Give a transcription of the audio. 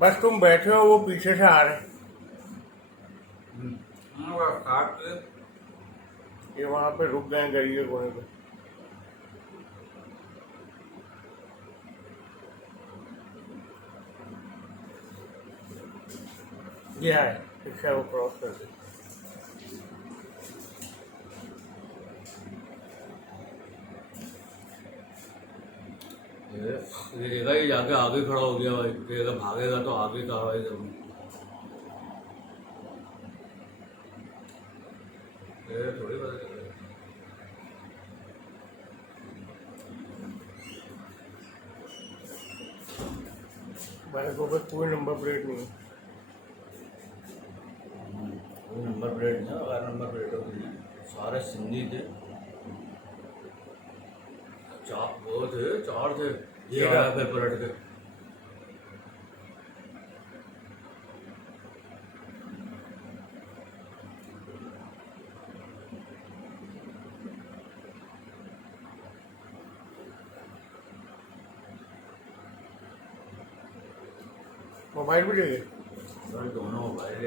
बस तुम बैठे हो, वो पीछे से आ रहे हैं। काट ले। ये वहां पे रुक गए गली के कोने पे। ये है रिक्शा को क्रॉस कर दे। ये देखा, ये जाके आगे खड़ा हो गया भाई। देखा भागेगा तो आगे का भाई जब ये थोड़ी बात है। मेरे को बस कोई नंबर प्लेट नहीं है। कोई नंबर प्लेट नहीं, अगर नंबर प्लेट होती है सारे सिंधी थे। वो थे, चार थे। ये आया फिर पलट के। मोबाइल भी चाहिए। दोनों मोबाइल